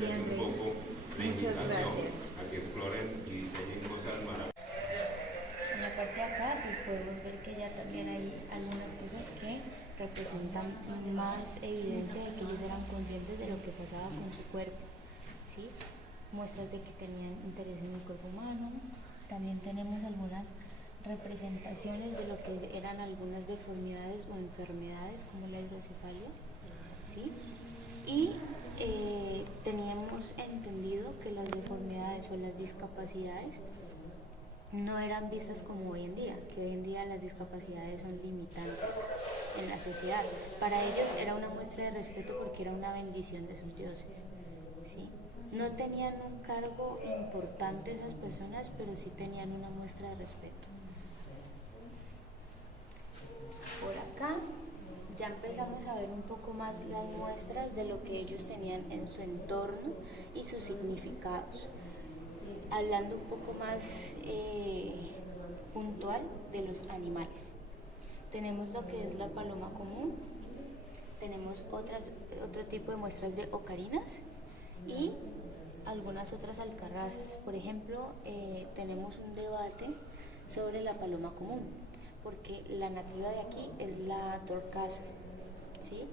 Sí, es un Andrés. poco la Muchas invitación gracias. a que exploren y diseñen cosas maravillosas. En la parte de acá pues podemos ver que ya también hay algunas cosas que representan más evidencia de que ellos eran conscientes de lo que pasaba con su cuerpo, ¿sí? Muestras de que tenían interés en el cuerpo humano. También tenemos algunas representaciones de lo que eran algunas deformidades o enfermedades como la hidrocefalia, ¿sí? Y teníamos entendido que las deformidades o las discapacidades no eran vistas como hoy en día, que hoy en día las discapacidades son limitantes en la sociedad. Para ellos era una muestra de respeto porque era una bendición de sus dioses, ¿sí? No tenían un cargo importante esas personas, pero sí tenían una muestra de respeto. Por acá ya empezamos a ver un poco más las muestras de lo que ellos tenían en su entorno y sus significados. Hablando un poco más puntual de los animales. Tenemos lo que es la paloma común, tenemos otro tipo de muestras de ocarinas y algunas otras alcarrazas. Por ejemplo, tenemos un debate sobre la paloma común, porque la nativa de aquí es la torcaza, ¿sí?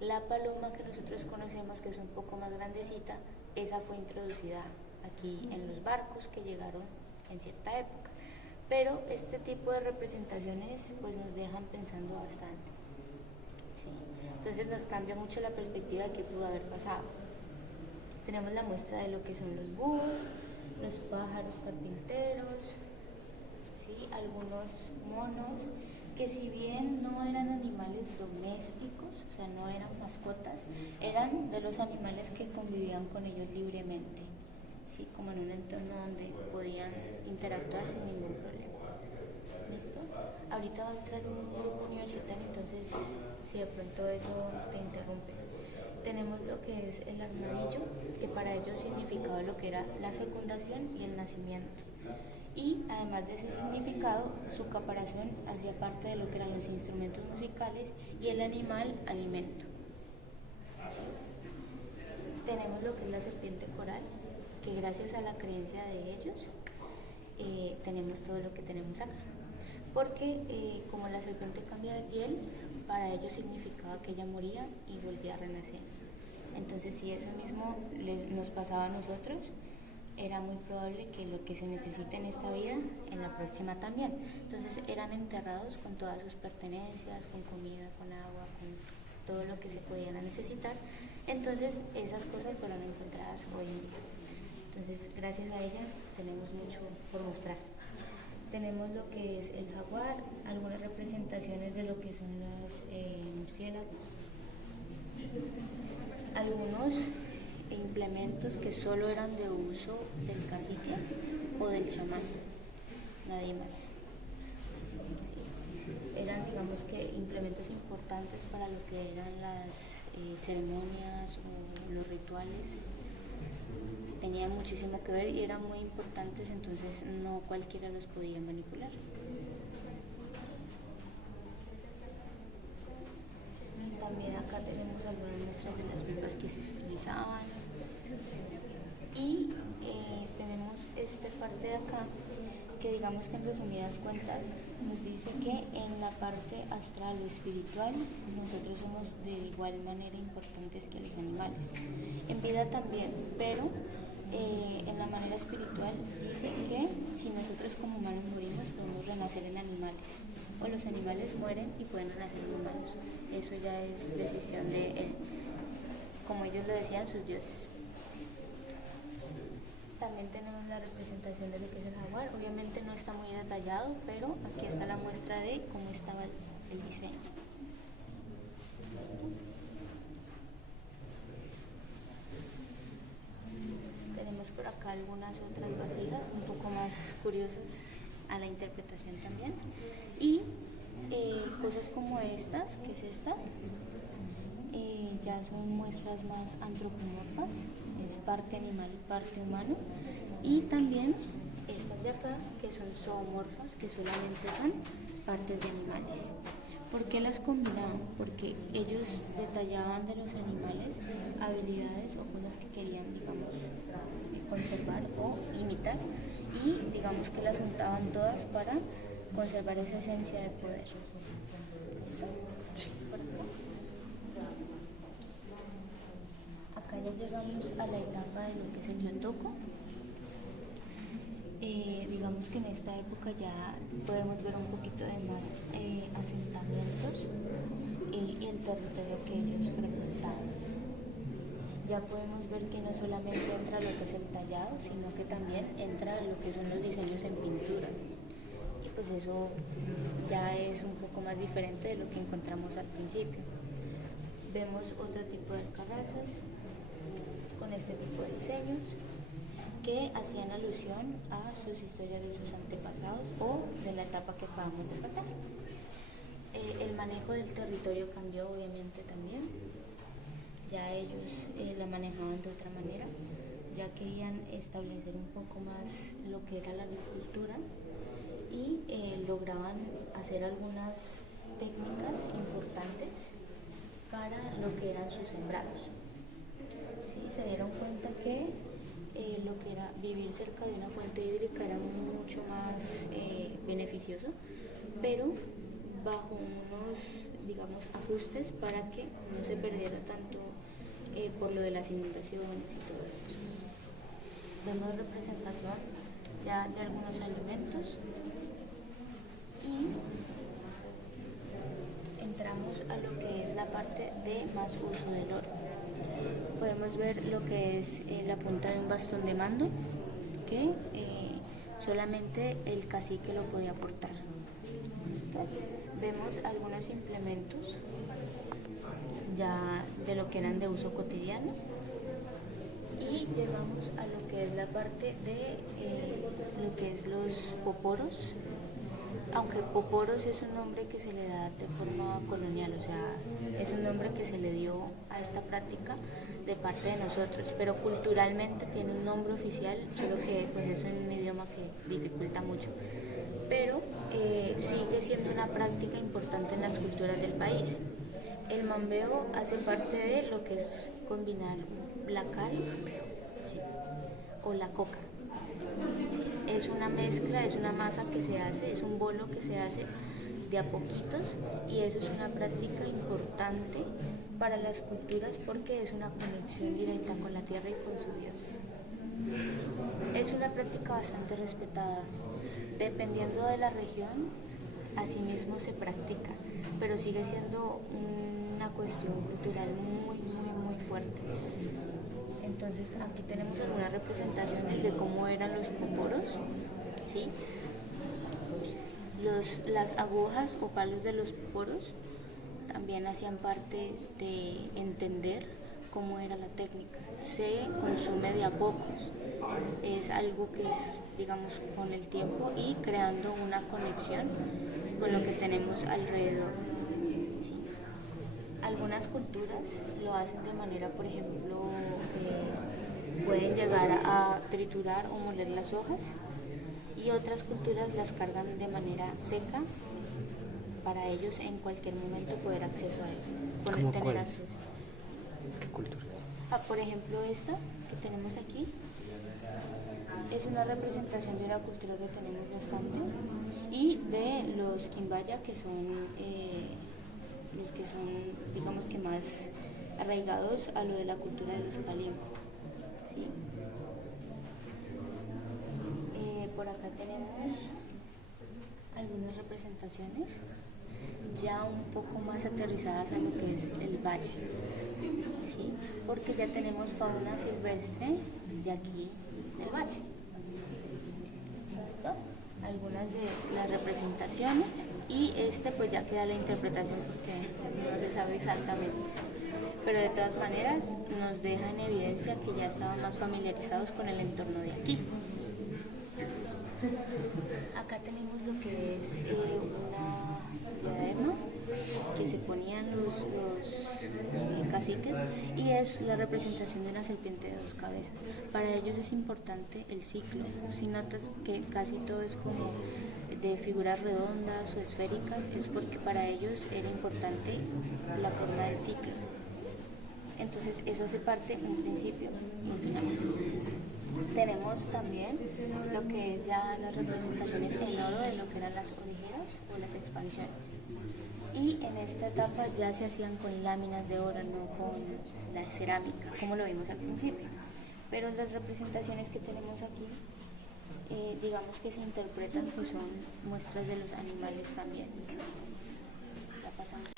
La paloma que nosotros conocemos, que es un poco más grandecita, esa fue introducida aquí en los barcos que llegaron en cierta época. Pero este tipo de representaciones pues nos dejan pensando bastante, ¿sí? Entonces nos cambia mucho la perspectiva de qué pudo haber pasado. Tenemos la muestra de lo que son los búhos, los pájaros carpinteros, ¿sí? Algunos monos que si bien no eran animales domésticos, o sea, no eran mascotas, eran de los animales que convivían con ellos libremente, ¿sí? Como en un entorno donde podían interactuar sin ningún problema. ¿Listo? Ahorita va a entrar un grupo universitario, entonces si de pronto eso te interrumpe. Tenemos lo que es el armadillo, que para ellos significaba lo que era la fecundación y el nacimiento. Y además de ese significado, su caparación hacía parte de lo que eran los instrumentos musicales y el animal alimento. ¿Sí? Tenemos lo que es la serpiente coral, que gracias a la creencia de ellos tenemos todo lo que tenemos acá. Porque como la serpiente cambia de piel, para ellos significaba que ella moría y volvía a renacer. Entonces, si eso mismo nos pasaba a nosotros, era muy probable que lo que se necesite en esta vida, en la próxima también. Entonces eran enterrados con todas sus pertenencias, con comida, con agua, con todo lo que se pudiera necesitar. Entonces esas cosas fueron encontradas hoy en día. Entonces gracias a ella tenemos mucho por mostrar. Tenemos lo que es el jaguar, algunas representaciones de lo que son los murciélagos, algunos implementos que solo eran de uso del cacique o del chamán, nadie más. Sí. Eran, digamos que, implementos importantes para lo que eran las ceremonias o los rituales. Tenían muchísimo que ver y eran muy importantes, entonces no cualquiera los podía manipular. También acá tenemos algunas muestras de las pipas que se utilizaban. Y tenemos esta parte de acá que digamos que en resumidas cuentas nos dice que en la parte astral o espiritual nosotros somos de igual manera importantes que los animales. En vida también, pero en la manera espiritual dice que si nosotros como humanos morimos podemos renacer en animales, o los animales mueren y pueden renacer en humanos. Eso ya es decisión de, como ellos lo decían, sus dioses. También tenemos la representación de lo que es el jaguar. Obviamente no está muy detallado, pero aquí está la muestra de cómo estaba el diseño. Tenemos por acá algunas otras vasijas un poco más curiosas a la interpretación también. Y cosas como estas, que es esta, ya son muestras más antropomorfas, es parte animal, parte humano, y también estas de acá, que son zoomorfas, que solamente son partes de animales. ¿Por qué las combinaban? Porque ellos detallaban de los animales habilidades o cosas que querían, digamos, conservar o imitar y digamos que las juntaban todas para conservar esa esencia de poder. ¿Listo? Sí. Por acá. Acá ya llegamos a la etapa de lo que es el Yotoko. Digamos que en esta época ya podemos ver un poquito de más asentamientos y el territorio que ellos frecuentaban. Ya podemos ver que no solamente entra lo que es el tallado, sino que también entra lo que son los diseños en pintura. Y pues eso ya es un poco más diferente de lo que encontramos al principio. Vemos otro tipo de alcarrazas con este tipo de diseños que hacían alusión a sus historias de sus antepasados o de la etapa que acabamos de pasar. El manejo del territorio cambió obviamente también. Ya ellos la manejaban de otra manera, ya querían establecer un poco más lo que era la agricultura y lograban hacer algunas técnicas importantes para lo que eran sus sembrados. ¿Sí? Se dieron cuenta que lo que era vivir cerca de una fuente hídrica era mucho más beneficioso, pero bajo unos, digamos, ajustes para que no se perdiera tanto por lo de las inundaciones y todo eso. Vemos representación ya de algunos alimentos y entramos a lo que es la parte de más uso del oro. Podemos ver lo que es la punta de un bastón de mando que solamente el cacique lo podía portar. ¿Listo? Vemos algunos implementos ya de lo que eran de uso cotidiano y llegamos a lo que es la parte de lo que es los poporos, aunque poporos es un nombre que se le da de forma colonial, o sea, es un nombre que se le dio a esta práctica de parte de nosotros, pero culturalmente tiene un nombre oficial, solo que pues es un idioma que dificulta mucho, pero sigue siendo una práctica importante en las culturas del país. El mambeo hace parte de lo que es combinar la cal, sí, o la coca. Sí, es una mezcla, es una masa que se hace, es un bolo que se hace de a poquitos y eso es una práctica importante para las culturas porque es una conexión directa con la tierra y con su Dios. Es una práctica bastante respetada. Dependiendo de la región, asimismo se practica, pero sigue siendo una cuestión cultural muy, muy, muy fuerte. Entonces aquí tenemos algunas representaciones de cómo eran los poporos, ¿sí? Las agujas o palos de los poporos también hacían parte de entender cómo era la técnica. Se consume de a pocos, es algo que es, digamos, con el tiempo y creando una conexión con lo que tenemos alrededor. ¿Sí? Algunas culturas lo hacen de manera, por ejemplo, pueden llegar a triturar o moler las hojas y otras culturas las cargan de manera seca para ellos en cualquier momento poder acceso a ello, tener acceso. ¿Qué culturas? Por ejemplo, esta que tenemos aquí es una representación de una cultura que tenemos bastante y de los quimbaya, que son los que son, digamos que más arraigados a lo de la cultura de los Kalim. ¿Sí? Por acá tenemos algunas representaciones ya un poco más aterrizadas a lo que es el valle, ¿sí? Porque ya tenemos fauna silvestre de aquí del valle. ¿Listo? Algunas de las representaciones y pues ya queda la interpretación porque no se sabe exactamente, pero de todas maneras nos deja en evidencia que ya estaban más familiarizados con el entorno de aquí. Acá tenemos lo que es una diadema que se ponían los caciques y es la representación de una serpiente de 2 cabezas. Para ellos es importante el ciclo. Si notas que casi todo es como de figuras redondas o esféricas es porque para ellos era importante la forma del ciclo. Entonces eso hace parte un principio, un final. Tenemos también lo que es ya las representaciones en oro de lo que eran las orejeras o las expansiones. Y en esta etapa ya se hacían con láminas de oro, no con la cerámica, como lo vimos al principio. Pero las representaciones que tenemos aquí, digamos que se interpretan que son muestras de los animales también. La pasamos.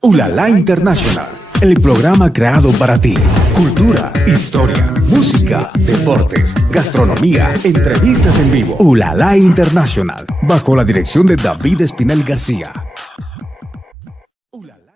Ulala International, el programa creado para ti. Cultura, historia, música, deportes, gastronomía, entrevistas en vivo. Ulala International, bajo la dirección de David Espinel García.